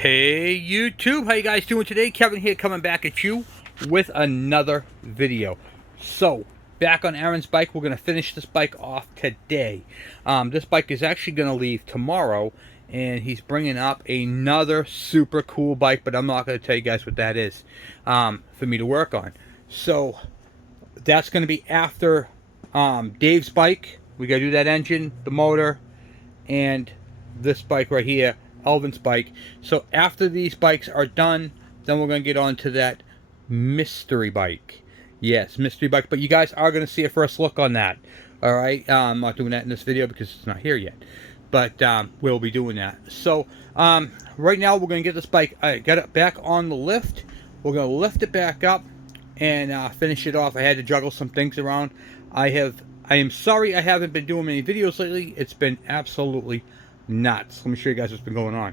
Hey YouTube, how you guys doing today? Kevin here, coming back at you with another video. So, back on Aaron's bike, we're going to finish this bike off today. This bike is actually going to leave tomorrow, and he's bringing up another super cool bike, but I'm not going to tell you guys what that is for me to work on. So, that's going to be after Dave's bike. We got to do that engine, the motor, and this bike right here, Alvin's bike. So after these bikes are done, then we're going to get on to that mystery bike. Yes, mystery bike. But you guys are going to see a first look on that. Alright, I'm not doing that in this video because it's not here yet. But we'll be doing that. So right now we're going to get this bike, got it back on the lift. We're going to lift it back up and finish it off. I had to juggle some things around. I am sorry I haven't been doing many videos lately. It's been absolutely nuts. Let me show you guys what's been going on.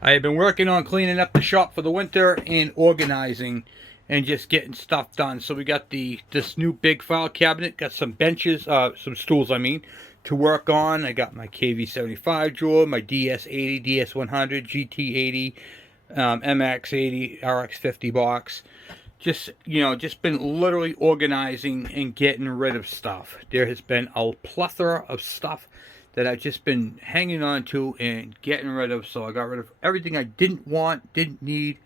I have been working on cleaning up the shop for the winter and organizing and just getting stuff done. So we got this new big file cabinet, got some benches, some stools I mean, to work on. I got my KV75 drawer, my DS80, DS100, GT80, MX80, RX50 box. Just, you know, just been literally organizing and getting rid of stuff. There has been a plethora of stuff that I've just been hanging on to and getting rid of. So I got rid of everything I didn't want, didn't need.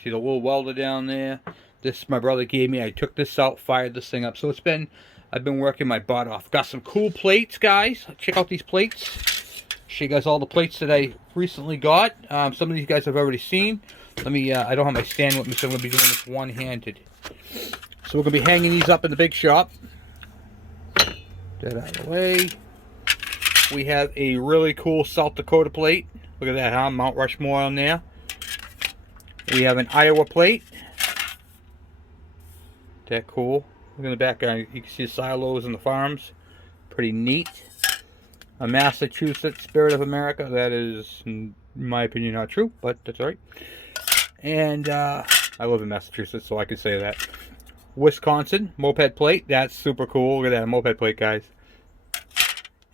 See the little welder down there? This my brother gave me. I took this out, fired this thing up. So I've been working my butt off. Got some cool plates, guys. Check out these plates. Show you guys all the plates that I recently got. Some of these guys I've already seen. Let me, I don't have my stand with me, so I'm going to be doing this one-handed. So we're going to be hanging these up in the big shop. That out of the way. We have a really cool South Dakota plate. Look at that, huh? Mount Rushmore on there. We have an Iowa plate. That cool. Look in the background. You can see the silos and the farms. Pretty neat. A Massachusetts Spirit of America. That is, in my opinion, not true, but that's alright. And I live in Massachusetts, so I can say that. Wisconsin moped plate. That's super cool. Look at that, a moped plate, guys.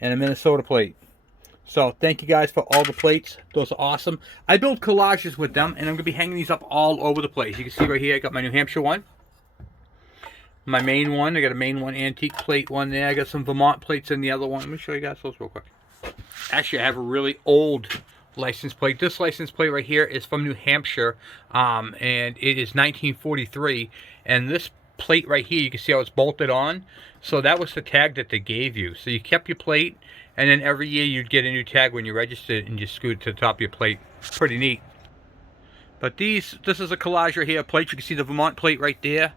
And a Minnesota plate. So thank you guys for all the plates. Those are awesome. I build collages with them, and I'm going to be hanging these up all over the place. You can see right here, I got my New Hampshire one. My main one. I got a main one antique plate one there. I got some Vermont plates in the other one. Let me show you guys those real quick. Actually, I have a really old license plate. This license plate right here is from New Hampshire, and it is 1943. And this plate right here, you can see how it's bolted on. So that was the tag that they gave you. So you kept your plate, and then every year you'd get a new tag when you registered, and you screwed it to the top of your plate. Pretty neat. But this is a collage right here, plate. You can see the Vermont plate right there,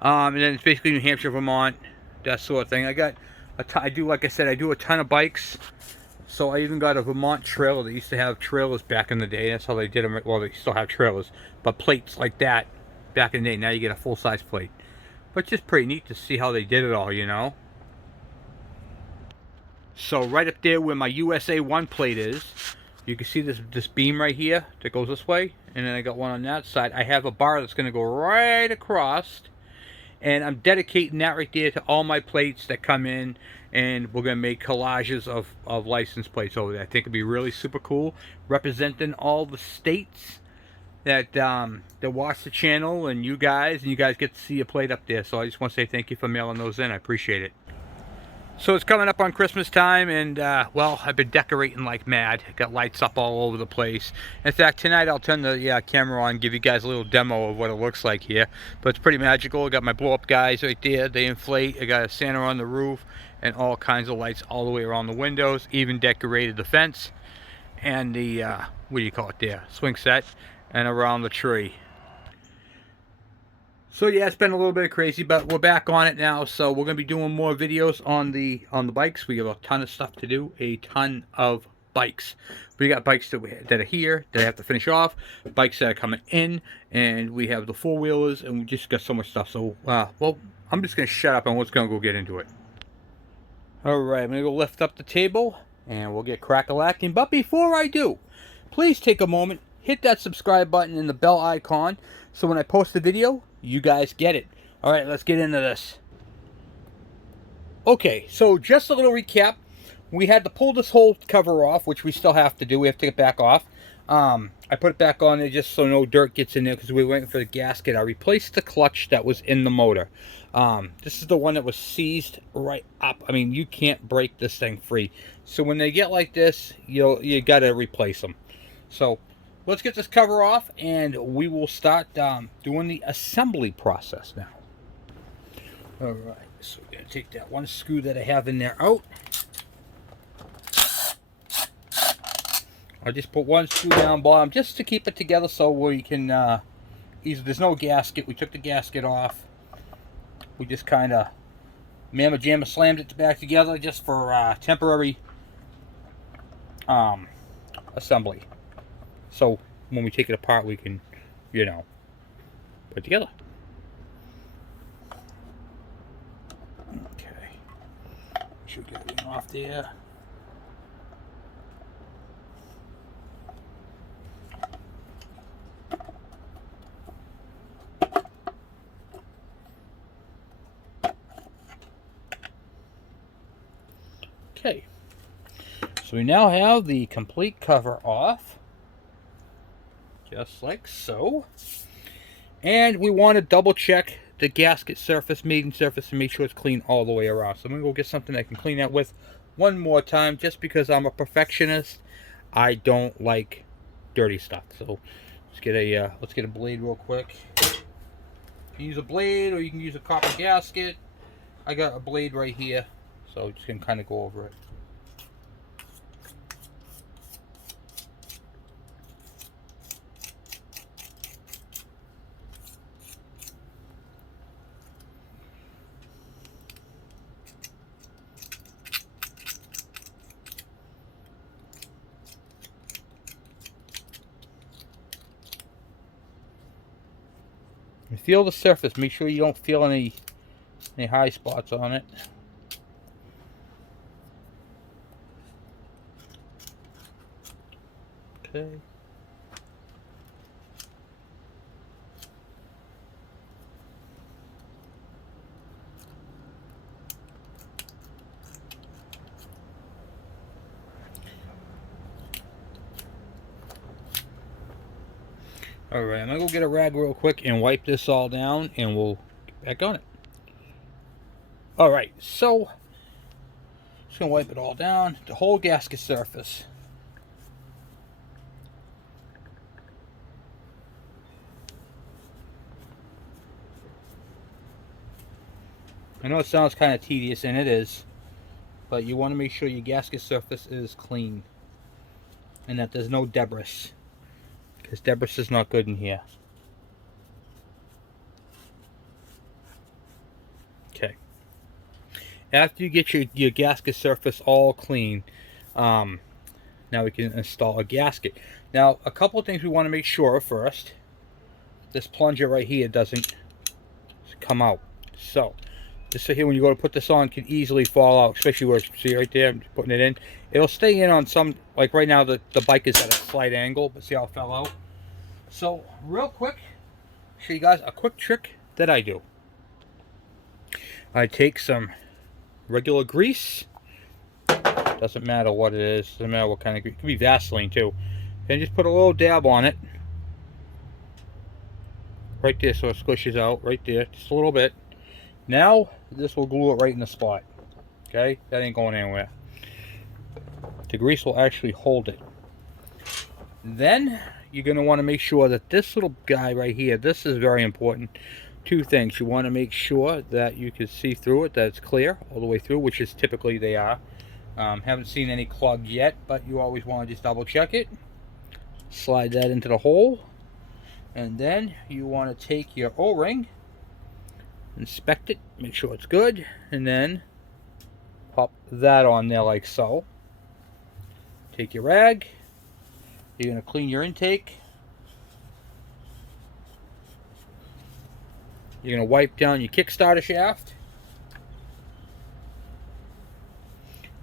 and then it's basically New Hampshire, Vermont, that sort of thing. I do, like I said, I do a ton of bikes. So I even got a Vermont trailer. They used to have trailers back in the day. That's how they did them. Well, they still have trailers, but plates like that back in the day. Now you get a full-size plate. But just pretty neat to see how they did it all, you know. So right up there where my USA 1 plate is, you can see this beam right here that goes this way. And then I got one on that side. I have a bar that's going to go right across. And I'm dedicating that right there to all my plates that come in. And we're going to make collages of license plates over there. I think it'd be really super cool. Representing all the states that watch the channel, and you guys get to see a plate up there. So I just want to say thank you for mailing those in. I appreciate it. So it's coming up on Christmas time, and well, I've been decorating like mad. Got lights up all over the place. In fact, tonight I'll turn the camera on and give you guys a little demo of what it looks like here. But it's pretty magical. I got my blow up guys right there. They inflate. I got a Santa on the roof and all kinds of lights all the way around the windows. Even decorated the fence and the what do you call it there? Swing set. And around the tree. So yeah, it's been a little bit crazy, but we're back on it now. So we're going to be doing more videos on the bikes. We have a ton of stuff to do, a ton of bikes. We got bikes that are here that I have to finish off, bikes that are coming in, and we have the four-wheelers, and we just got so much stuff. So well, I'm just going to shut up and let's go get into it. All right, I'm going to go lift up the table, and we'll get crack-a-lacking. But before I do, please take a moment. Hit that subscribe button and the bell icon so when I post a video, you guys get it. Alright, let's get into this. Okay, so just a little recap. We had to pull this whole cover off, which we still have to do. We have to take it back off. I put it back on there just so no dirt gets in there because we were waiting for the gasket. I replaced the clutch that was in the motor. This is the one that was seized right up. I mean, you can't break this thing free. So when they get like this, you got to replace them. So let's get this cover off and we will start doing the assembly process now. Alright, so we're going to take that one screw that I have in there out. I just put one screw down bottom just to keep it together so we can there's no gasket. We took the gasket off. We just kind of mamma jamma slammed it back together just for temporary assembly. So when we take it apart we can, put it together. Okay. Should get everything off there. Okay, so we now have the complete cover off, just like so. And we want to double check the gasket surface, mating surface, and make sure it's clean all the way around. So I'm going to go get something I can clean that with one more time, just because I'm a perfectionist. I don't like dirty stuff. So let's get a blade real quick. You can use a blade or you can use a copper gasket. I got a blade right here. So just going to kind of go over it. And feel the surface. Make sure you don't feel any high spots on it. Okay. Alright, I'm going to go get a rag real quick and wipe this all down and we'll get back on it. Alright, so just going to wipe it all down, the whole gasket surface. I know it sounds kind of tedious, and it is, but you want to make sure your gasket surface is clean and that there's no debris, because debris is not good in here. Okay. After you get your gasket surface all clean, now we can install a gasket. Now, a couple of things we want to make sure first. This plunger right here doesn't come out. So, this here, when you go to put this on, can easily fall out, especially where, see right there, I'm just putting it in. It'll stay in on some, like right now the bike is at a slight angle, but see how it fell out? So, real quick, show you guys a quick trick that I do. I take some regular grease, doesn't matter what it is, doesn't matter what kind of grease, it could be Vaseline too, and just put a little dab on it, right there, so it squishes out, right there, just a little bit. Now, this will glue it right in the spot. Okay? That ain't going anywhere. The grease will actually hold it. Then, you're going to want to make sure that this little guy right here, this is very important. Two things. You want to make sure that you can see through it, that it's clear all the way through, which is typically they are. Haven't seen any clogged yet, but you always want to just double check it. Slide that into the hole. And then, you want to take your O-ring, inspect it, make sure it's good, and then pop that on there like so. Take your rag, you're going to clean your intake, you're going to wipe down your Kickstarter shaft,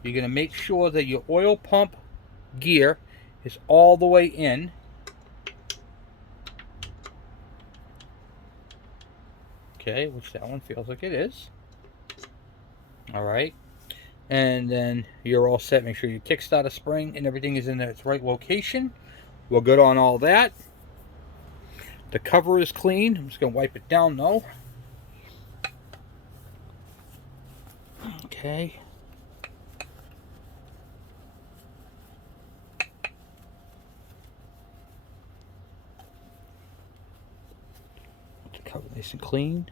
you're going to make sure that your oil pump gear is all the way in. Okay, which that one feels like it is. Alright. And then you're all set. Make sure your Kickstarter spring and everything is in its right location. we're good on all that. The cover is clean. I'm just going to wipe it down though. Okay. The cover nice and clean.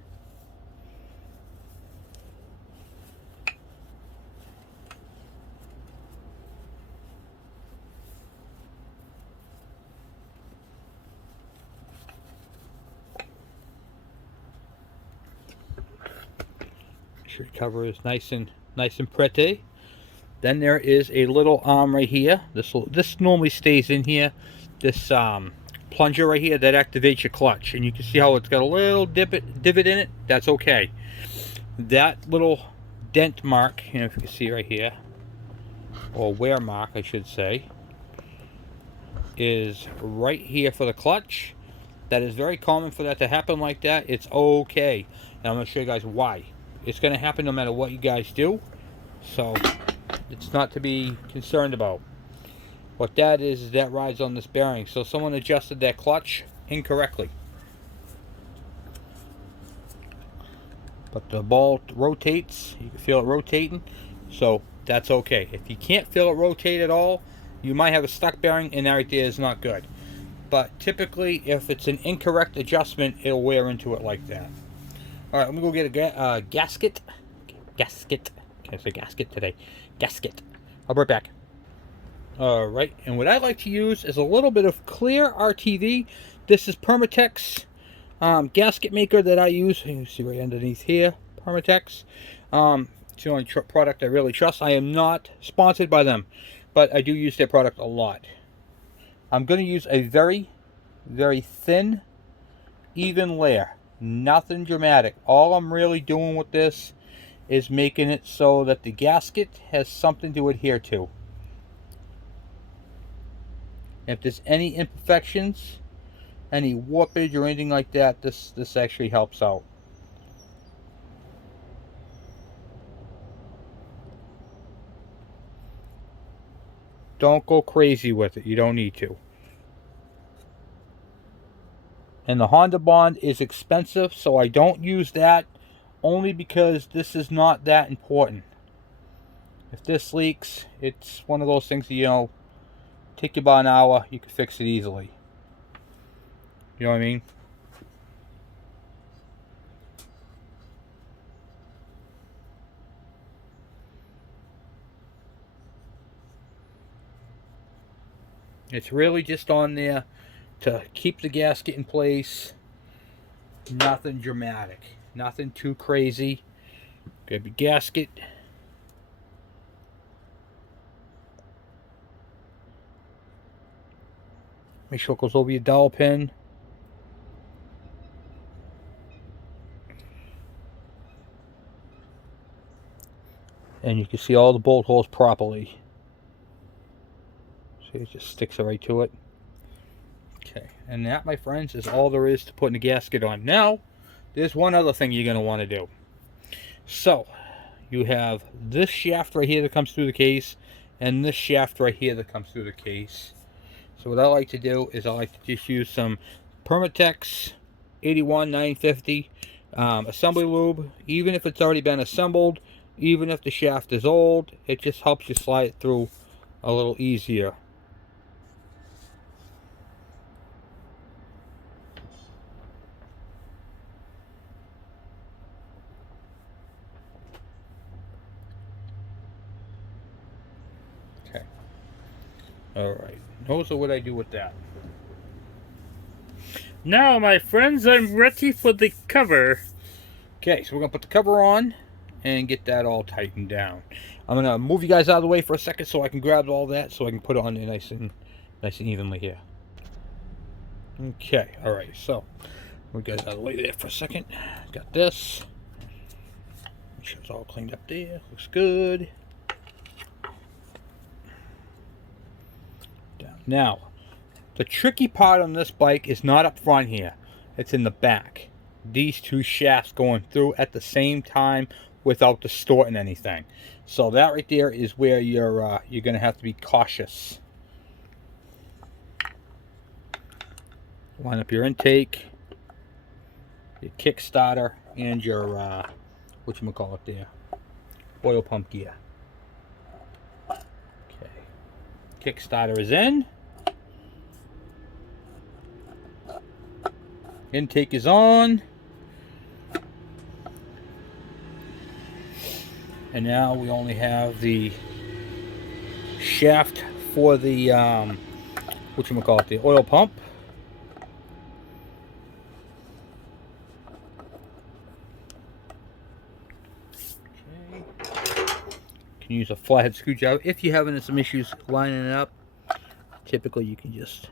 Sure, cover is nice and pretty. Then there is a little arm right here. This normally stays in here. This plunger right here that activates your clutch, and you can see how it's got a little divot in it. That's okay. That little dent mark, you know, if you can see right here, or wear mark, I should say, is right here for the clutch. That is very common for that to happen like that. It's okay. And I'm going to show you guys why. It's going to happen no matter what you guys do. So it's not to be concerned about. What that is that rides on this bearing. So someone adjusted that clutch incorrectly. But the ball rotates. You can feel it rotating. So that's okay. If you can't feel it rotate at all, you might have a stuck bearing, and that right there is not good. But typically, if it's an incorrect adjustment, it'll wear into it like that. Alright, I'm going to go get a gasket. Gasket. Can't say gasket today. Gasket. I'll be right back. Alright, and what I like to use is a little bit of clear RTV. This is Permatex gasket maker that I use. You can see right underneath here. Permatex. It's the only product I really trust. I am not sponsored by them, but I do use their product a lot. I'm going to use a very, very thin, even layer. Nothing dramatic. All I'm really doing with this is making it so that the gasket has something to adhere to. If there's any imperfections, any warpage or anything like that, this actually helps out. Don't go crazy with it. You don't need to. And the Honda Bond is expensive, so I don't use that only because this is not that important. If this leaks, it's one of those things that, you know, take you about an hour, you can fix it easily. You know what I mean? It's really just on there to keep the gasket in place. Nothing dramatic. Nothing too crazy. Grab your gasket. Make sure it goes over your dowel pin. And you can see all the bolt holes properly. See, it just sticks it right to it. Okay, and that, my friends, is all there is to putting the gasket on. Now, there's one other thing you're going to want to do. So, you have this shaft right here that comes through the case, and this shaft right here that comes through the case. So what I like to do is I like to just use some Permatex 81-950 assembly lube. Even if it's already been assembled, even if the shaft is old, it just helps you slide it through a little easier. Okay. Alright. Those are what I do with that. Now, my friends, I'm ready for the cover. Okay, so we're going to put the cover on and get that all tightened down. I'm going to move you guys out of the way for a second so I can grab all that so I can put it on nice and evenly here. Okay, alright, so move you guys out of the way there for a second. Got this. Make sure it's all cleaned up there. Looks good. Now, the tricky part on this bike is not up front here. It's in the back. These two shafts going through at the same time without distorting anything. So that right there is where you're going to have to be cautious. Line up your intake, your Kickstarter, and your whatchamacallit there, oil pump gear. Okay, Kickstarter is in. Intake is on. And now we only have the shaft for the whatchamacallit, the oil pump. Okay. You can use a flathead screwdriver if you're having some issues lining it up. Typically you can just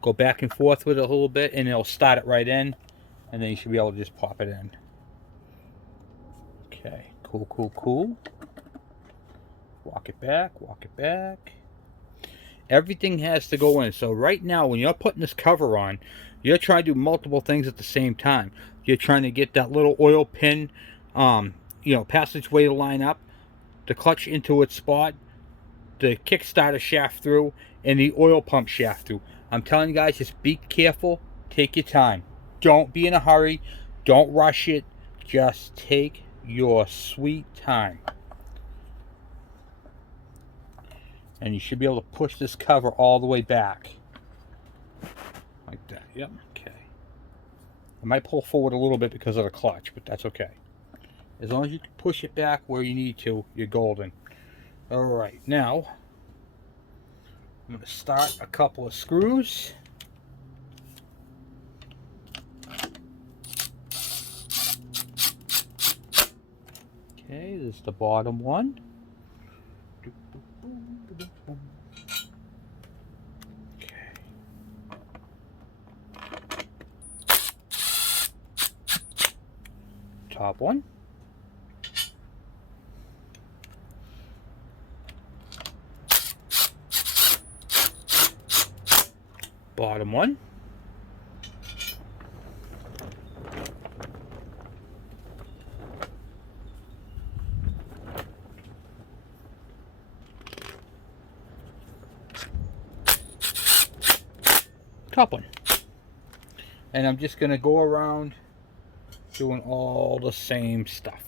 go back and forth with it a little bit and it'll start it right in, and then you should be able to just pop it in. Okay, cool, cool, cool. Walk it back, walk it back. Everything has to go in. So right now, when you're putting this cover on, you're trying to do multiple things at the same time. You're trying to get that little oil pin, passageway to line up, the clutch into its spot, the Kickstarter shaft through, and the oil pump shaft through. I'm telling you guys, just be careful. Take your time. Don't be in a hurry. Don't rush it. Just take your sweet time. And you should be able to push this cover all the way back. Like that. Yep. Okay. I might pull forward a little bit because of the clutch, but that's okay. As long as you can push it back where you need to, you're golden. Alright, now I'm going to start a couple of screws. Okay, this is the bottom one. Okay. Top one. Bottom one. Top one. And I'm just going to go around doing all the same stuff.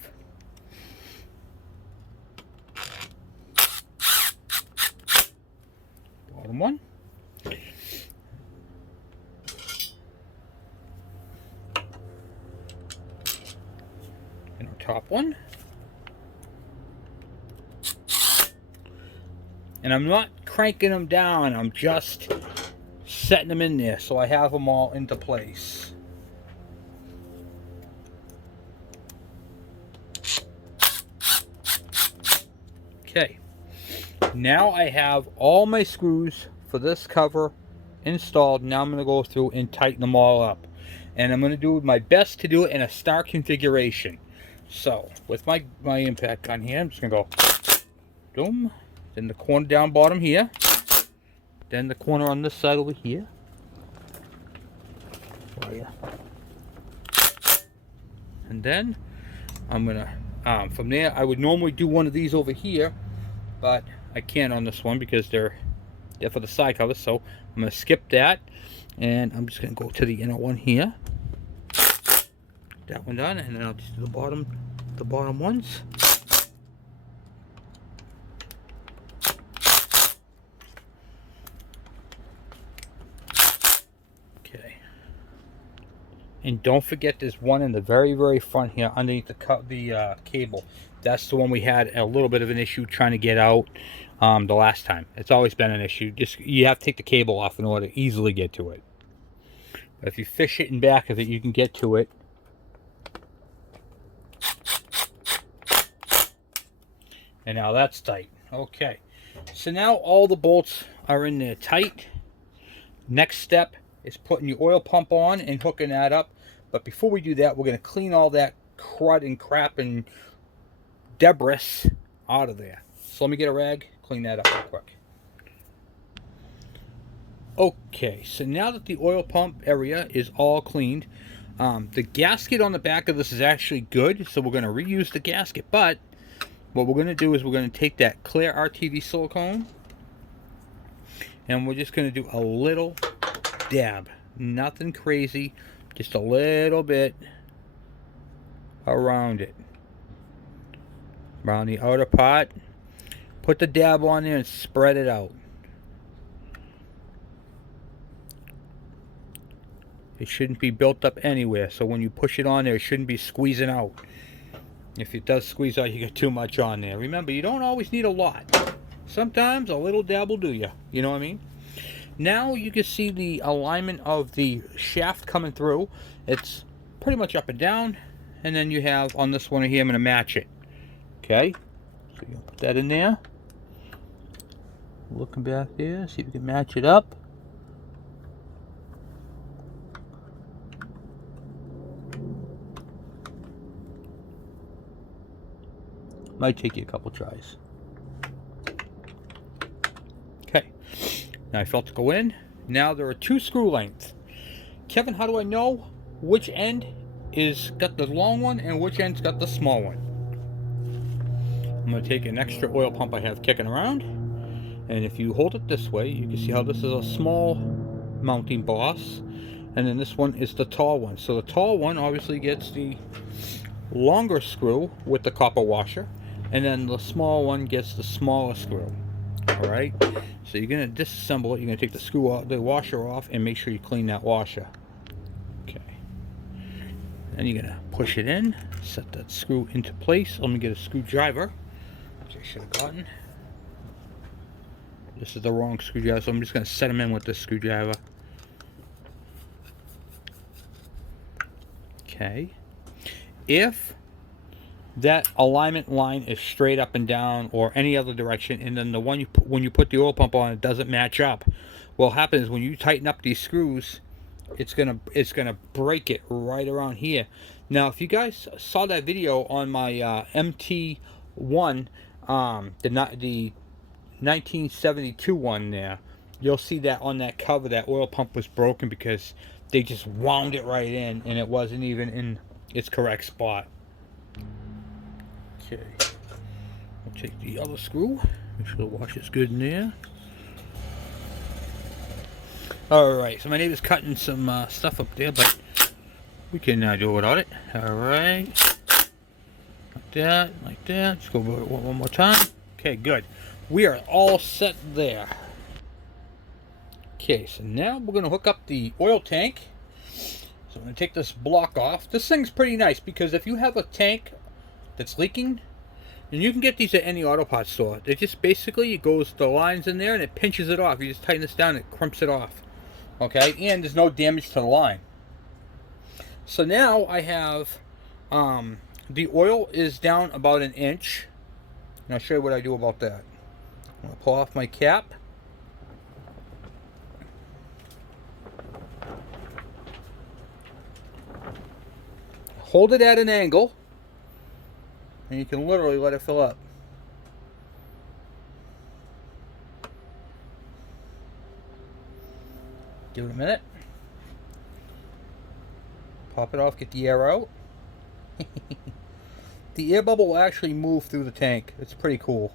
Bottom one. And our top one. And I'm not cranking them down, I'm just setting them in there so I have them all into place. Okay, now I have all my screws for this cover installed. Now I'm going to go through and tighten them all up, and I'm going to do my best to do it in a star configuration. So with my impact gun here, I'm just going to go boom, then the corner down bottom here, then the corner on this side over here. Oh, yeah. And then I'm gonna from there I would normally do one of these over here, but I can't on this one because they're for the side cover. So I'm gonna skip that, and I'm just gonna go to the inner one here. That one done, and then I'll just do the bottom ones. And don't forget there's one in the very front here underneath the cable. That's the one we had a little bit of an issue trying to get out the last time. It's always been an issue. Just you have to take the cable off in order to easily get to it. But if you fish it in back of it, you can get to it. And now that's tight. Okay. So now all the bolts are in there tight. Next step is putting your oil pump on and hooking that up. But before we do that, we're going to clean all that crud and crap and debris out of there. So let me get a rag, clean that up real quick. Okay, so now that the oil pump area is all cleaned, the gasket on the back of this is actually good, so we're going to reuse the gasket. But what we're going to do is we're going to take that clear RTV silicone, and we're just going to do a little dab. Nothing crazy, just a little bit around it. Around the outer part. Put the dab on there and spread it out. It shouldn't be built up anywhere, so when you push it on there, it shouldn't be squeezing out. If it does squeeze out, you get too much on there. Remember, you don't always need a lot. Sometimes a little dab will do you. You know what I mean? Now you can see the alignment of the shaft coming through. It's pretty much up and down. And then you have on this one here, I'm going to match it. Okay? So you'll put that in there. Looking back there, see if we can match it up. Might take you a couple tries. Okay. Now I felt it go in. Now there are 2 screw lengths. Kevin, how do I know which end is got the long one and which end's got the small one? I'm going to take an extra oil pump I have kicking around. And if you hold it this way, you can see how this is a small mounting boss. And then this one is the tall one. So the tall one obviously gets the longer screw with the copper washer. And then the small one gets the smaller screw. Alright, so you're going to disassemble it. You're going to take the screw out, the washer off, and make sure you clean that washer. Okay. Then you're going to push it in, set that screw into place. Let me get a screwdriver, which I should have gotten. This is the wrong screwdriver, so I'm just going to set them in with this screwdriver. Okay. If that alignment line is straight up and down or any other direction, and then the one when you put the oil pump on, it doesn't match up, what happens is when you tighten up these screws, it's gonna break it right around here. Now if you guys saw that video on my MT1, the 1972 one there, you'll see that on that cover that oil pump was broken because they just wound it right in and it wasn't even in its correct spot. Okay, we'll take the other screw, make sure the washer's good in there. Alright, so my neighbor's cutting some stuff up there, but we can do it without it. Alright, like that. Just go over it one more time. Okay, good. We are all set there. Okay, so now we're going to hook up the oil tank. So I'm going to take this block off. This thing's pretty nice because if you have a tank that's leaking, and you can get these at any auto parts store. It just basically, it goes, the lines in there and it pinches it off. You just tighten this down and it crimps it off. Okay, and there's no damage to the line. So now I have, the oil is down about 1 inch. And I'll show you what I do about that. I'm going to pull off my cap. Hold it at an angle. And you can literally let it fill up. Give it a minute. Pop it off, get the air out. The air bubble will actually move through the tank. It's pretty cool.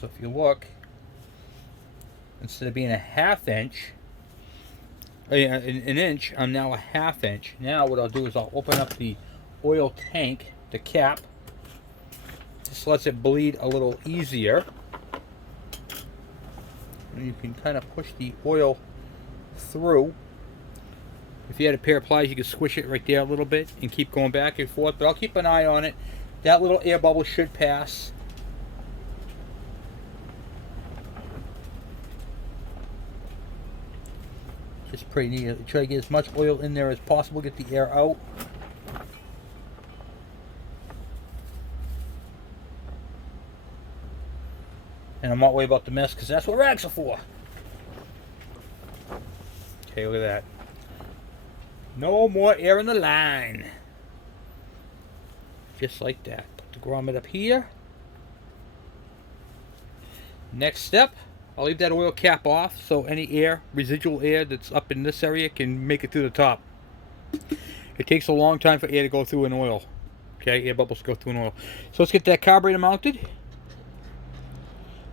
So if you look, instead of being 1/2 inch, an inch, I'm now 1/2 inch. Now what I'll do is I'll open up the oil tank, the cap. This lets it bleed a little easier. And you can kind of push the oil through. If you had a pair of pliers, you could squish it right there a little bit and keep going back and forth. But I'll keep an eye on it. That little air bubble should pass. Just pretty neat. Try to get as much oil in there as possible. Get the air out. And I'm not worried about the mess because that's what rags are for. Okay, look at that. No more air in the line. Just like that. Put the grommet up here. Next step, I'll leave that oil cap off so any air, residual air that's up in this area can make it through the top. It takes a long time for air to go through an oil. Okay, air bubbles go through an oil. So let's get that carburetor mounted.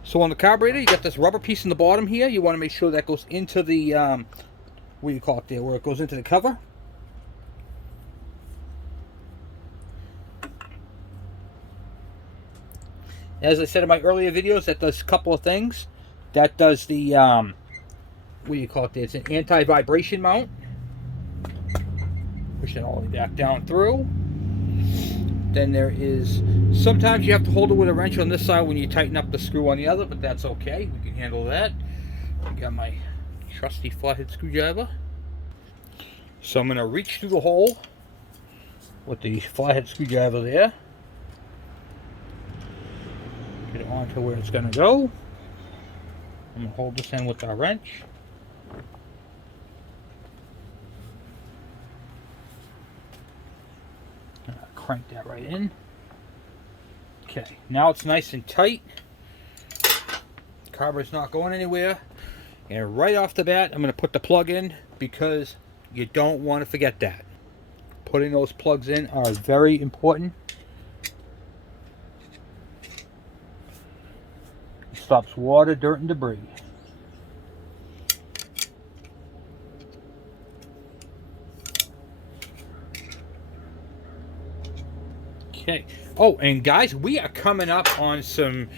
So on the carburetor, you got this rubber piece in the bottom here. You want to make sure that goes into the, what do you call it there, where it goes into the cover. As I said in my earlier videos, that does a couple of things. That does the, what do you call it there? It's an anti-vibration mount. Push it all the way back down through. Then there is, sometimes you have to hold it with a wrench on this side when you tighten up the screw on the other, but that's okay. We can handle that. I got my trusty flathead screwdriver. So I'm going to reach through the hole with the flathead screwdriver there. Get it onto where it's going to go. I'm going to hold this in with our wrench. Crank that right in. Okay, now it's nice and tight. Carburetor's not going anywhere. And right off the bat, I'm going to put the plug in because you don't want to forget that. Putting those plugs in are very important. It stops water, dirt, and debris. Okay. Oh, and guys, we are coming up on some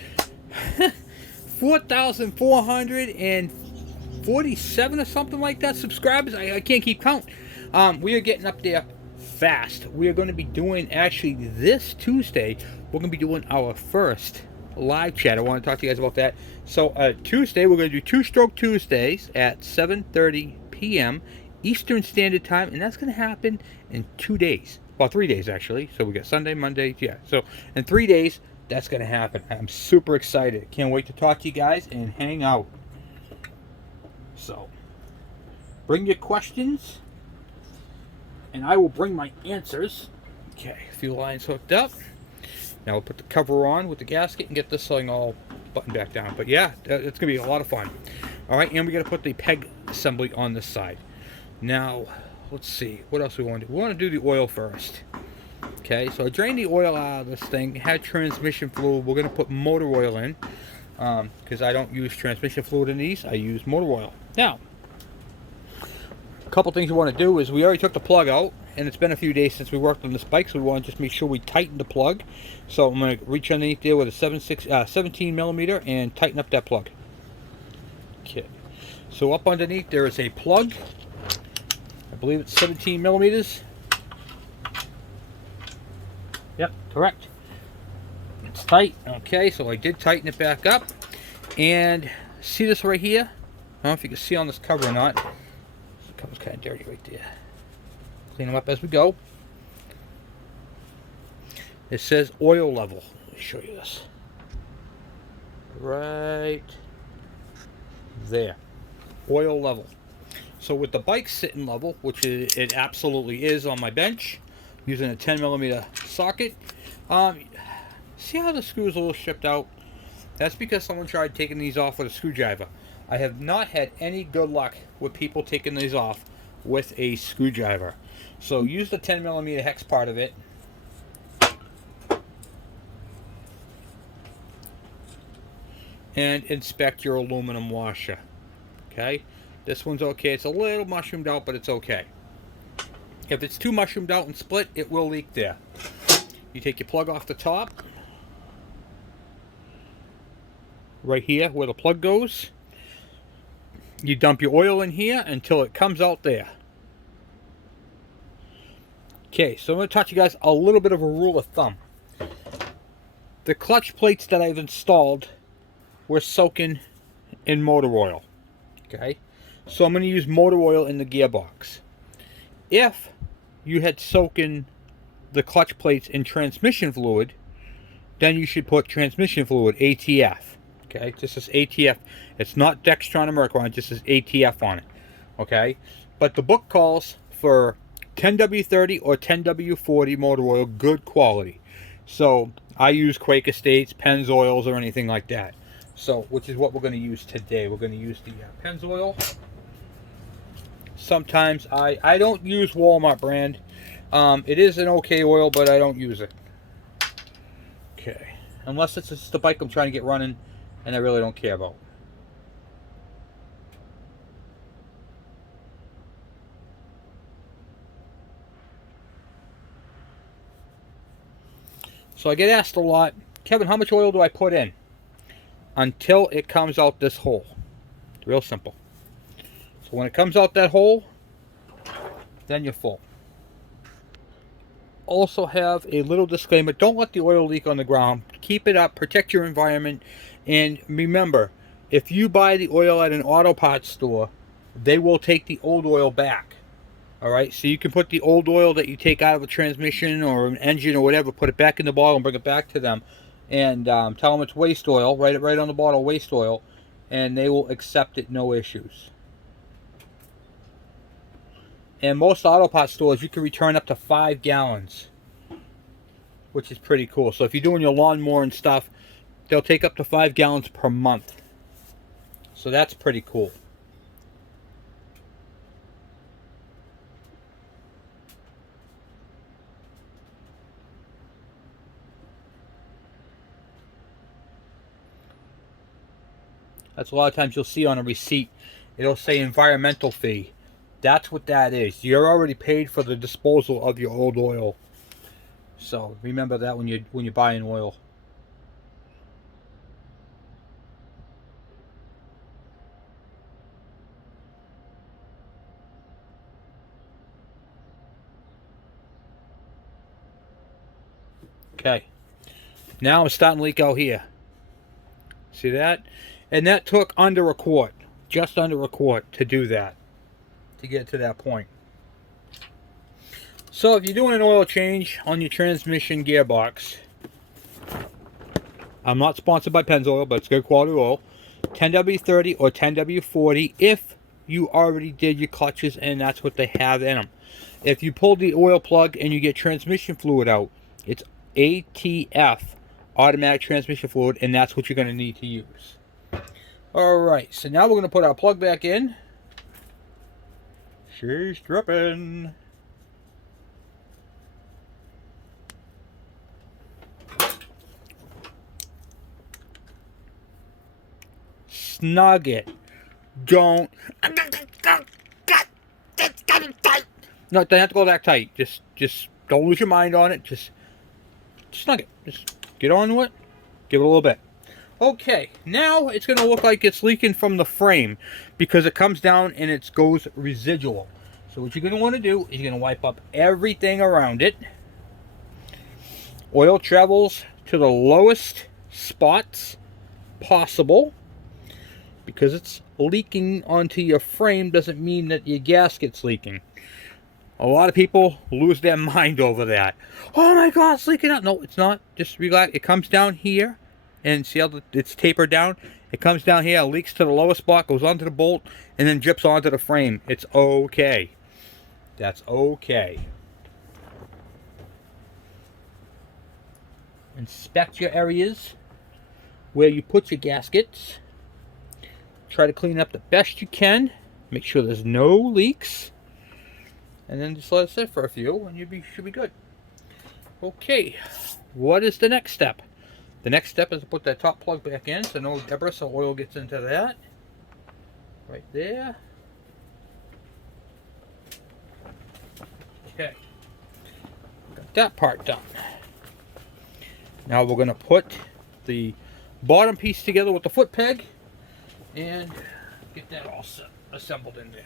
4,447 or something like that subscribers. I can't keep count. We are getting up there fast. We are going to be doing, actually, this Tuesday, we're going to be doing our first live chat. I want to talk to you guys about that. So, Tuesday, we're going to do Two-Stroke Tuesdays at 7:30 p.m. Eastern Standard Time, and that's going to happen in 2 days. Well, 3 days, actually. So we got Sunday, Monday, yeah. So in 3 days, that's going to happen. I'm super excited. Can't wait to talk to you guys and hang out. So, bring your questions, and I will bring my answers. Okay, a few lines hooked up. Now we'll put the cover on with the gasket and get this thing all buttoned back down. But yeah, it's going to be a lot of fun. All right, and we got to put the peg assembly on this side. Now, let's see, what else we want to do? We want to do the oil first. Okay, so I drained the oil out of this thing. It had transmission fluid. We're going to put motor oil in because I don't use transmission fluid in these. I use motor oil. Now, a couple things we want to do is we already took the plug out, and it's been a few days since we worked on this bike, so we want to just make sure we tighten the plug. So I'm going to reach underneath there with a 17 millimeter and tighten up that plug. Okay, so up underneath there is a plug. I believe it's 17 millimeters. Yep, correct. It's tight. Okay, so I did tighten it back up. And see this right here? I don't know if you can see on this cover or not. The cover's kind of dirty right there. Clean them up as we go. It says oil level. Let me show you this. Right there. Oil level. So with the bike sitting level, which it absolutely is on my bench, using a 10 millimeter socket, see how the screws are a little stripped out? That's because someone tried taking these off with a screwdriver. I have not had any good luck with people taking these off with a screwdriver. So use the 10 millimeter hex part of it. And inspect your aluminum washer. Okay? This one's okay. It's a little mushroomed out, but it's okay. If it's too mushroomed out and split, it will leak there. You take your plug off the top. Right here, where the plug goes. You dump your oil in here until it comes out there. Okay, so I'm going to talk to you guys a little bit of a rule of thumb. The clutch plates that I've installed were soaking in motor oil. Okay? So I'm going to use motor oil in the gearbox. If you had soaking the clutch plates in transmission fluid, then you should put transmission fluid, ATF. Okay, this is ATF. It's not Dextron or Mercury, it just says ATF on it. Okay, but the book calls for 10W30 or 10W40 motor oil, good quality. So I use Quaker Estates, Pennzoils, or anything like that. So, which is what we're going to use today. We're going to use the Pennzoil. Sometimes I don't use Walmart brand. It is an okay oil, but I don't use it. Okay, unless it's just the bike I'm trying to get running and I really don't care about. So I get asked a lot, Kevin, how much oil do I put in? Until it comes out this hole. It's real simple. So when it comes out that hole, then you're full. Also have a little disclaimer, don't let the oil leak on the ground. Keep it up, protect your environment, and remember, if you buy the oil at an auto parts store, they will take the old oil back. Alright, so you can put the old oil that you take out of a transmission or an engine or whatever, put it back in the bottle and bring it back to them, and tell them it's waste oil, write it right on the bottle, waste oil, and they will accept it, no issues. And most auto parts stores, you can return up to 5 gallons, which is pretty cool. So if you're doing your lawnmower and stuff, they'll take up to 5 gallons per month. So that's pretty cool. That's a lot of times you'll see on a receipt, it'll say environmental fee. That's what that is. You're already paid for the disposal of your old oil. So remember that when you're buying oil. Okay. Now I'm starting to leak out here. See that? And that took under a quart. Just under a quart to do that. To get to that point. So if you're doing an oil change on your transmission gearbox, I'm not sponsored by Pennzoil, but it's good quality oil, 10W30 or 10W40 if you already did your clutches and that's what they have in them. If you pull the oil plug and you get transmission fluid out, it's ATF, automatic transmission fluid, and that's what you're going to need to use. Alright, so now we're going to put our plug back in. She's dripping. Snug it. Don't. No, it doesn't have to go that tight. Just don't lose your mind on it. Just snug it. Just get onto it. Give it a little bit. Okay, now it's going to look like it's leaking from the frame because it comes down and it goes residual. So what you're going to want to do is you're going to wipe up everything around it. Oil travels to the lowest spots possible. Because it's leaking onto your frame doesn't mean that your gasket's leaking. A lot of people lose their mind over that. Oh my God, it's leaking out. No, it's not. Just relax. It comes down here. And see how it's tapered down? It comes down here, leaks to the lowest spot, goes onto the bolt, and then drips onto the frame. It's okay. That's okay. Inspect your areas where you put your gaskets. Try to clean up the best you can. Make sure there's no leaks. And then just let it sit for a few, and you should be good. Okay, what is the next step? The next step is to put that top plug back in so no debris or oil gets into that. Right there. Okay. Got that part done. Now we're going to put the bottom piece together with the foot peg and get that all assembled in there.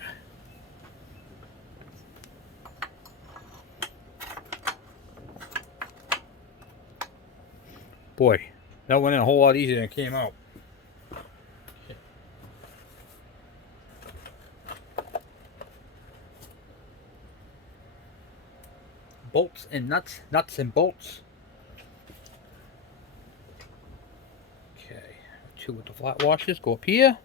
Boy, that went in a whole lot easier than it came out. Okay. Bolts and nuts and bolts. Okay, 2 with the flat washers go up here.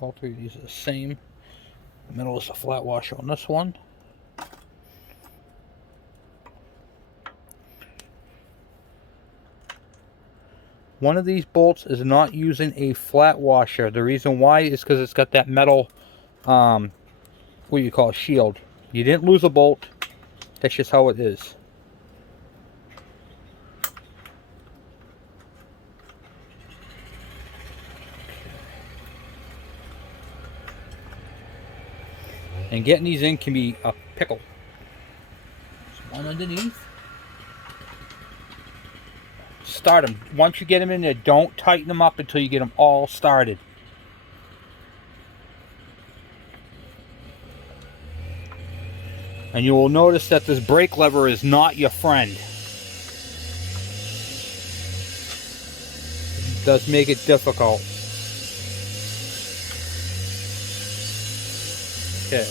All 3 of these are the same. The middle is a flat washer on this one. One of these bolts is not using a flat washer. The reason why is because it's got that metal, what do you call it, shield. You didn't lose a bolt. That's just how it is. And getting these in can be a pickle. There's one underneath. Start them. Once you get them in there, don't tighten them up until you get them all started. And you will notice that this brake lever is not your friend. It does make it difficult. Okay.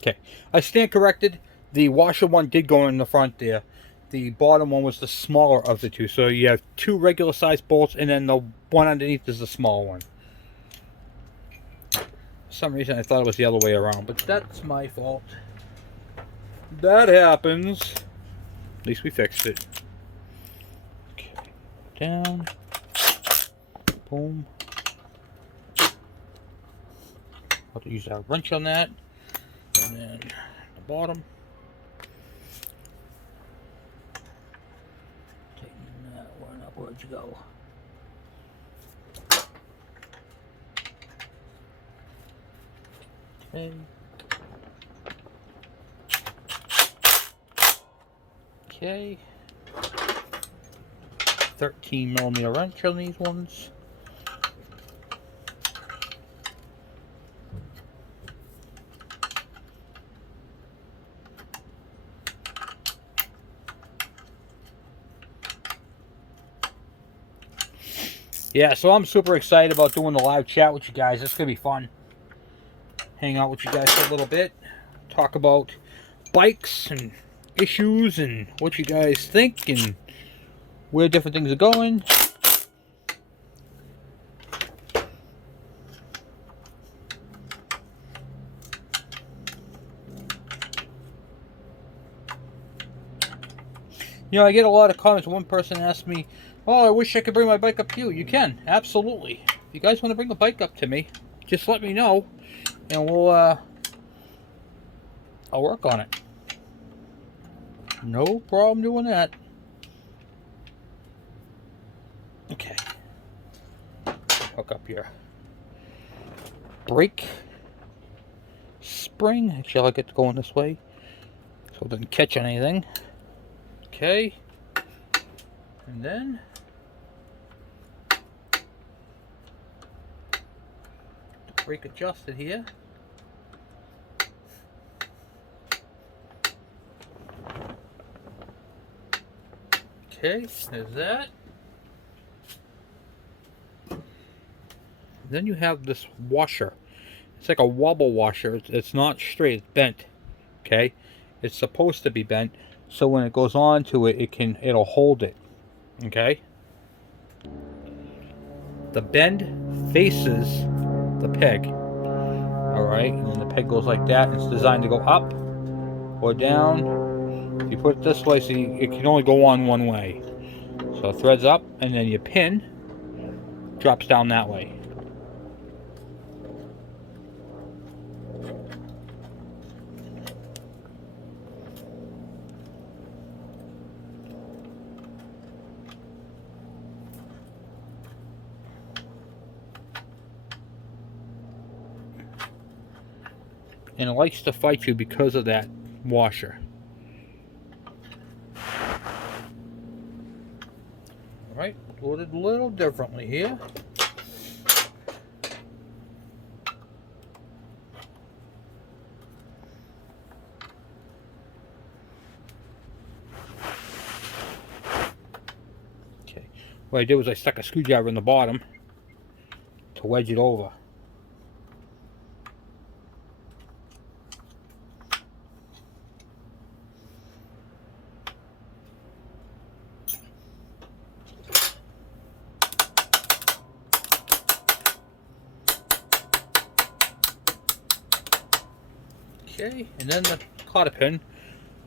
Okay, I stand corrected. The washer one did go in the front there. The bottom one was the smaller of the two. So you have two regular sized bolts, and then the one underneath is the small one. For some reason I thought it was the other way around, but that's my fault. That happens. At least we fixed it. Okay. Down. Boom. I'll have to use our wrench on that. And then the bottom. Taking that one up, where'd you go? Okay. Okay. 13mm wrench on these ones. Yeah, so I'm super excited about doing the live chat with you guys. It's going to be fun. Hang out with you guys for a little bit. Talk about bikes and issues and what you guys think and where different things are going. You know, I get a lot of comments. One person asked me, "Oh, I wish I could bring my bike up to you." You can, absolutely. If you guys want to bring the bike up to me, just let me know, and I'll work on it. No problem doing that. Okay. Hook up your brake spring. Actually, I'll get it going this way so it doesn't catch anything. Okay. And then the brake adjusted here. Okay, there's that. Then you have this washer. It's like a wobble washer. It's not straight, it's bent. Okay? It's supposed to be bent, so when it goes on to it, it'll hold it. Okay? The bend faces the peg. Alright, and then the peg goes like that. It's designed to go up or down. If you put it this way, so it can only go on one way. So it threads up, and then your pin drops down that way. And it likes to fight you because of that washer. Alright, do it a little differently here. Okay, what I did was I stuck a screwdriver in the bottom to wedge it over. Okay, and then the cotter pin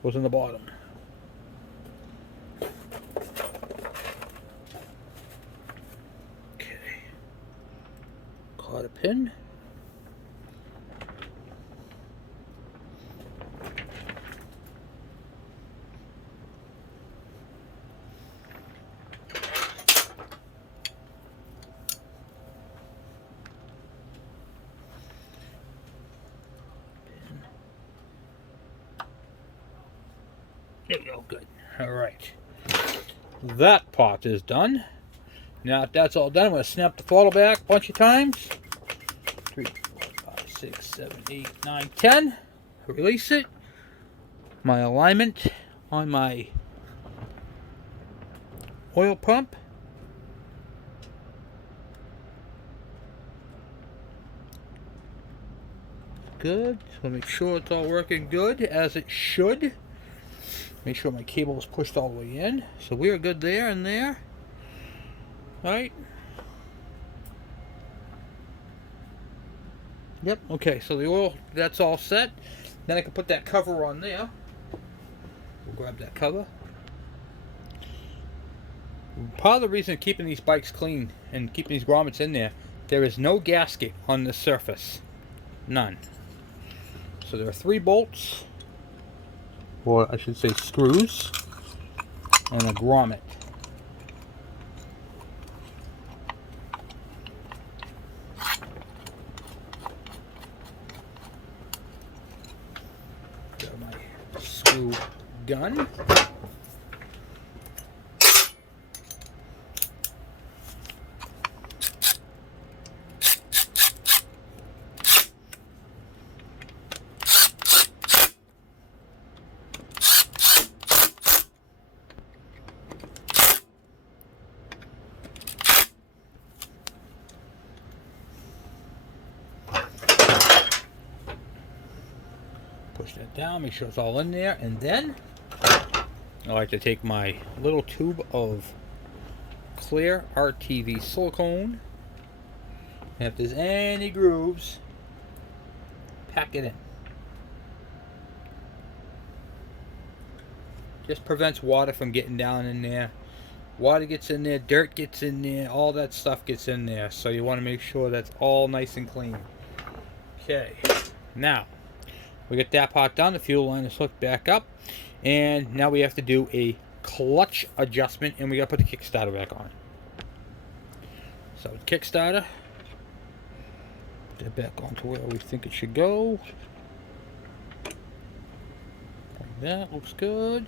goes in the bottom. Okay, cotter pin. There we go, good. Alright. That part is done. Now if that's all done, I'm going to snap the throttle back a bunch of times. 3, 4, 5, 6, 7, 8, 9, 10. Release it. My alignment on my oil pump. Good. So make sure it's all working good as it should. Make sure my cable is pushed all the way in. So we are good there and there. Alright. Yep, okay, so the oil, that's all set. Then I can put that cover on there. We'll grab that cover. Part of the reason of keeping these bikes clean and keeping these grommets in there is no gasket on the surface. None. So there are 3 bolts, or I should say screws, and a grommet. Got my screw gun. Push that down, make sure it's all in there, and then I like to take my little tube of clear RTV silicone, and if there's any grooves, pack it in. Just prevents water from getting down in there. Water gets in there, dirt gets in there, all that stuff gets in there, so you want to make sure that's all nice and clean. Okay, now we get that part done, the fuel line is hooked back up, and now we have to do a clutch adjustment, and we got to put the Kickstarter back on. So Kickstarter, put it back onto where we think it should go. Like that, looks good.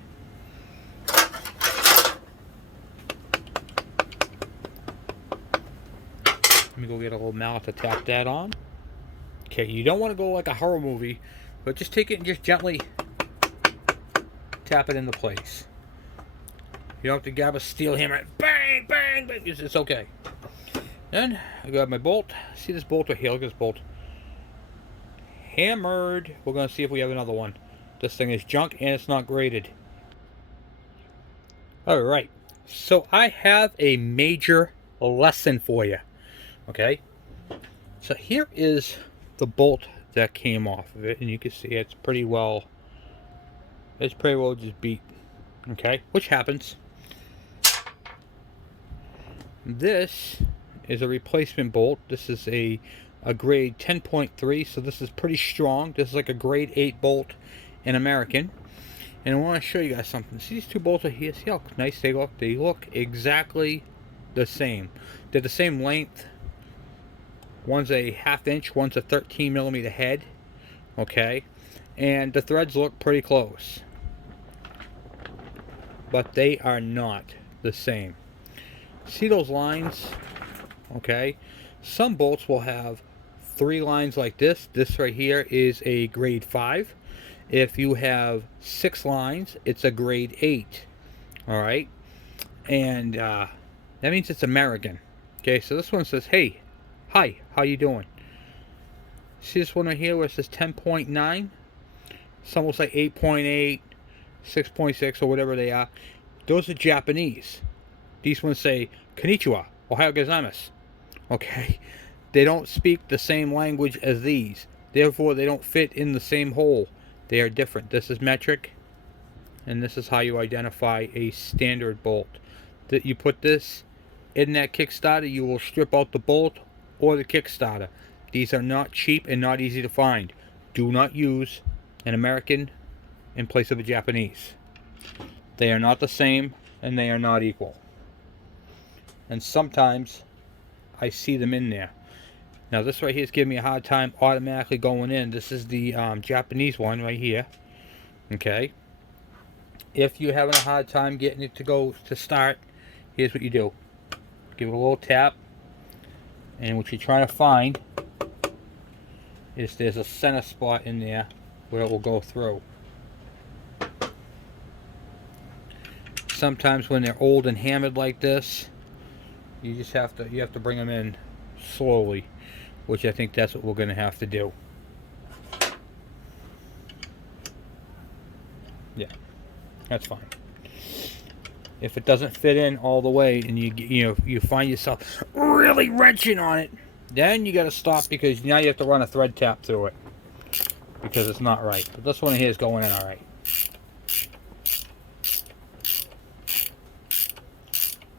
Let me go get a little mallet to tap that on. Okay, you don't want to go like a horror movie, but just take it and just gently tap it into place. You don't have to grab a steel hammer and bang, bang, bang. It's okay. Then I grab my bolt. See this bolt right here? Look at this bolt. Hammered. We're going to see if we have another one. This thing is junk and it's not graded. Alright. So I have a major lesson for you. Okay? So here is the bolt that came off of it, and you can see it's pretty well just beat. Okay, which happens. This is a replacement bolt. This is a grade 10.3, so this is pretty strong. This is like a grade 8 bolt in American. And I want to show you guys something. See these 2 bolts right here? See how nice they look? They look exactly the same. They're the same length. One's a 1/2 inch, one's a 13 millimeter head. Okay, and the threads look pretty close, but they are not the same. See those lines? Okay, some bolts will have 3 lines like this. This right here is a grade 5. If you have 6 lines, it's a grade 8. All right, and that means it's American. Okay, so this one says, hey, hi, how you doing? See this one right here where it says 10.9? Some will say 8.8, 6.6, or whatever they are. Those are Japanese. These ones say Konnichiwa, Ohayou gozaimasu. Okay? They don't speak the same language as these. Therefore, they don't fit in the same hole. They are different. This is metric, and this is how you identify a standard bolt. That you put this in that Kickstarter, you will strip out the bolt or the Kickstarter. These are not cheap and not easy to find. Do not use an American in place of a Japanese. They are not the same and they are not equal. And sometimes I see them in there. Now this right here is giving me a hard time automatically going in. This is the Japanese one right here. Okay. if you're having a hard time getting it to go to start, here's what you do. Give it a little tap, and what you're trying to find is there's a center spot in there where it will go through. Sometimes when they're old and hammered like this, you just have to bring them in slowly, which I think that's what we're going to have to do. Yeah, that's fine. If it doesn't fit in all the way and you find yourself really wrenching on it, then you got to stop, because now you have to run a thread tap through it because it's not right. But this one here is going in all right.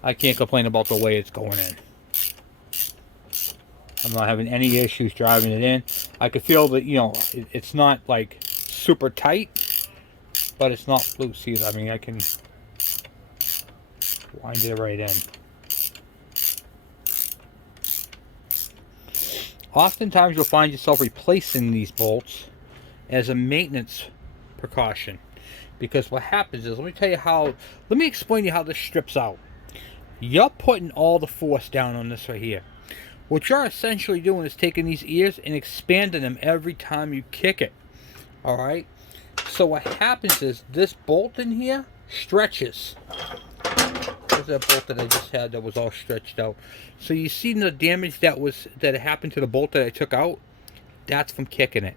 I can't complain about the way it's going in. I'm not having any issues driving it in. I can feel that, it's not like super tight, but it's not loose either. I mean, I can wind it right in. Oftentimes you'll find yourself replacing these bolts as a maintenance precaution, because what happens is, let me explain to you how this strips out. You're putting all the force down on this right here. What you're essentially doing is taking these ears and expanding them every time you kick it. Alright? So what happens is, this bolt in here stretches. There's that bolt that I just had that was all stretched out. So you see the damage that happened to the bolt that I took out? That's from kicking it.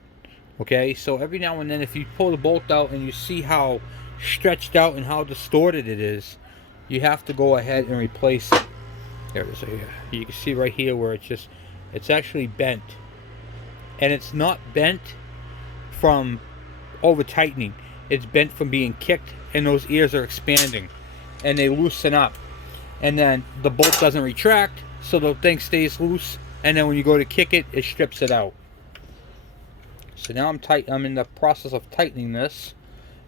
Okay? So every now and then, if you pull the bolt out and you see how stretched out and how distorted it is, you have to go ahead and replace it. There it is right here. You can see right here where it's actually bent. And it's not bent from over tightening. It's bent from being kicked, and those ears are expanding and they loosen up. And then the bolt doesn't retract, so the thing stays loose, and then when you go to kick it, it strips it out. So now I'm in the process of tightening this,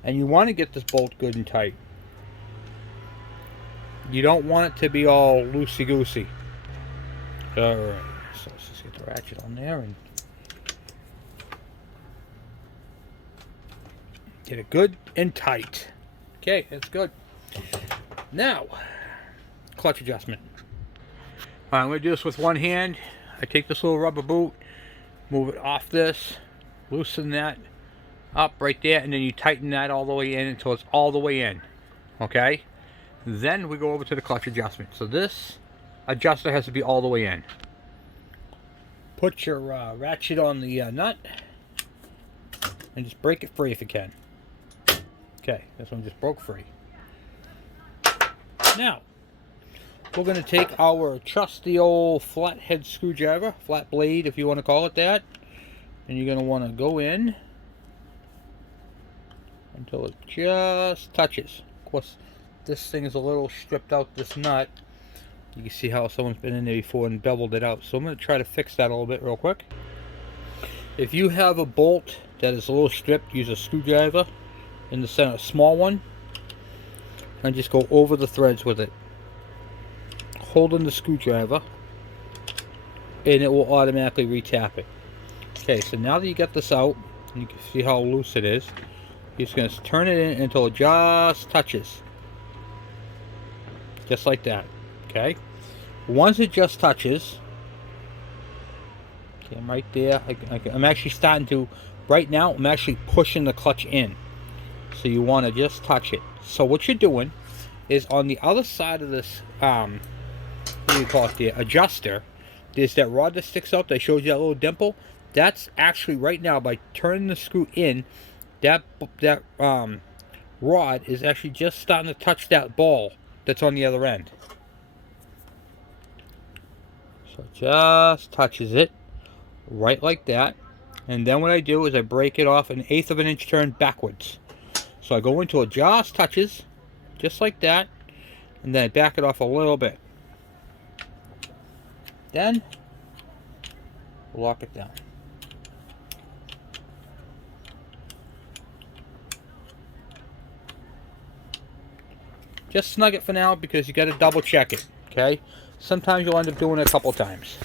and you want to get this bolt good and tight. You don't want it to be all loosey-goosey. Alright, so let's just get the ratchet on there and get it good and tight. Okay, that's good. Now, clutch adjustment. I'm going to do this with one hand. I take this little rubber boot, move it off this, loosen that up right there, and then you tighten that all the way in until it's all the way in. Okay? Then we go over to the clutch adjustment. So this adjuster has to be all the way in. Put your ratchet on the nut and just break it free if you can. Okay, this one just broke free. Now, we're going to take our trusty old flathead screwdriver, flat blade if you want to call it that, and you're going to want to go in until it just touches. Of course, this thing is a little stripped out, this nut. You can see how someone's been in there before and beveled it out. So I'm going to try to fix that a little bit real quick. If you have a bolt that is a little stripped, use a screwdriver in the center, a small one, and just go over the threads with it, holding the screwdriver, and it will automatically retap it. Okay, so now that you get this out, and you can see how loose it is, you're just going to turn it in until it just touches. Just like that. Okay? Once it just touches, okay, I'm right there. I'm actually starting to, right now, I'm actually pushing the clutch in. So you want to just touch it. So what you're doing is on the other side of this, what do you call it, the adjuster, there's that rod that sticks out that shows you that little dimple. That's actually right now, by turning the screw in, that rod is actually just starting to touch that ball that's on the other end. So it just touches it right like that, and then what I do is I break it off 1/8 of an inch turn backwards. So I go into it, just touches just like that, and then I back it off a little bit, then lock it down. Just snug it for now, because you got to double check it. Okay, sometimes you'll end up doing it a couple times.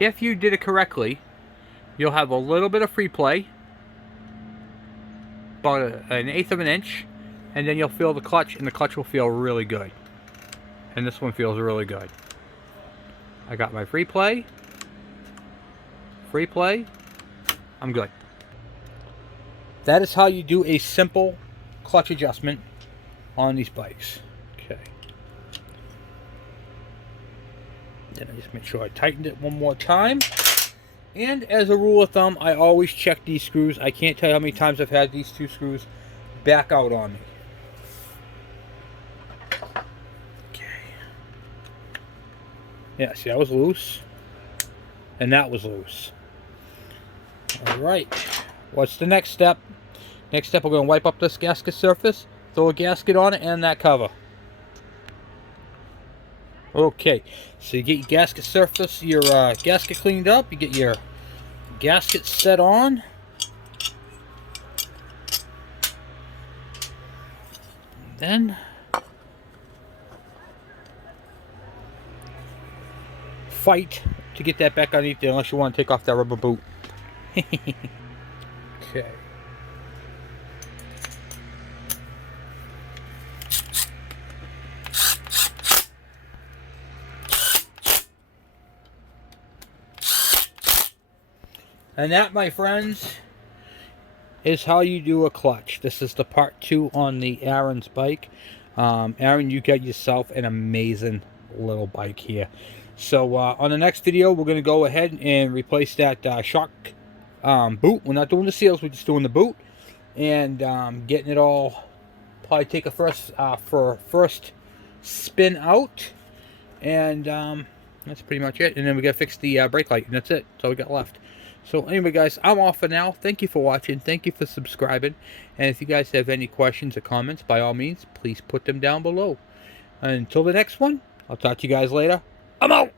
If you did it correctly, you'll have a little bit of free play, about an eighth of an inch, and then you'll feel the clutch, and the clutch will feel really good. And this one feels really good. I got my free play. Free play. I'm good. That is how you do a simple clutch adjustment on these bikes. Okay. Then I just make sure I tightened it one more time. And as a rule of thumb, I always check these screws. I can't tell you how many times I've had these two screws back out on me. Okay. Yeah, see, that was loose. And that was loose. Alright. What's the next step? Next step, we're going to wipe up this gasket surface, throw a gasket on it, and that cover. Okay, so you get your gasket surface, your gasket cleaned up, you get your gasket set on. And then fight to get that back underneath there, unless you want to take off that rubber boot. Okay. And that, my friends, is how you do a clutch. This is the part 2 on the Aaron's bike. Aaron, you got yourself an amazing little bike here. So on the next video, we're going to go ahead and replace that shock boot. We're not doing the seals, we're just doing the boot. And getting it all, probably take a first spin out. And that's pretty much it. And then we got to fix the brake light, and that's it. That's all we got left. So anyway, guys, I'm off for now. Thank you for watching. Thank you for subscribing. And if you guys have any questions or comments, by all means, please put them down below. Until the next one, I'll talk to you guys later. I'm out!